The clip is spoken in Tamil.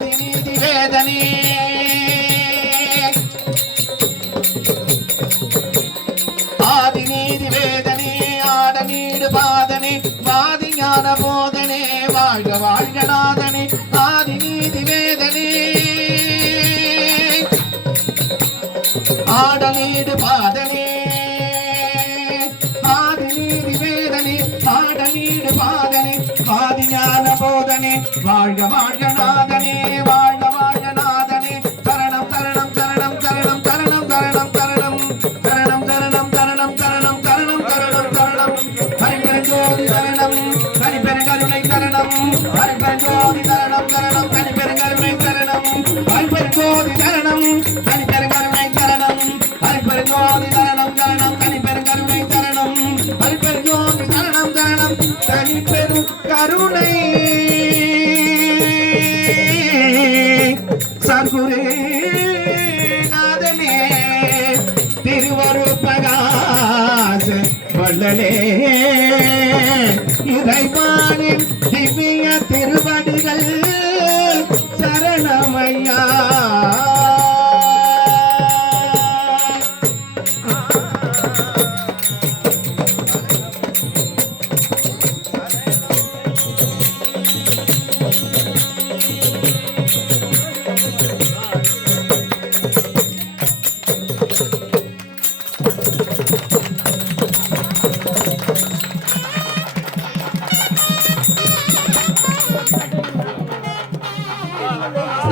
வேதனே ஆதிநீதி வேதனே ஆடநீடு பாதனே வாதி ஞான போதனே வாழ்க வாழ்கநாதனே ஆதிநீதி வேதனே ஆடநீடு பாதனே ஆதிநீதி வேதனே ஆடநீடு பாதனே வாதி ஞான போதனே வாழ்க வாழ்கநாதனே வாழ்க வாழ்கநாதனே சரணம் சரணம் சரணம் சரணம் சரணம் சரணம் சரணம் சரணம் சரணம் சரணம் சரணம் சரணம் சரணம் சரணம் ஹரிபெருஞ்சோதி சரணம் ஹரிபெருங்கருணை சரணம் ஹரிபெருஞ்சோதி சரணம் சரணம் ஹரிபெருங்கருணை சரணம் ஹரிபெருஞ்சோதி சரணம் ஹரிபெருங்கருணை சரணம் ஹரிபெருஞ்சோதி சரணம் சரணம் ஹரிபெருங்கருணை சரணம் ஹரிபெருஞ்சோதி சரணம் சரணம் ஹரிபெருங்கருணை சர்க்குரே நாதனே திருவருட்பிரகாச வள்ளலே இறைவானின் திவ்ய திரு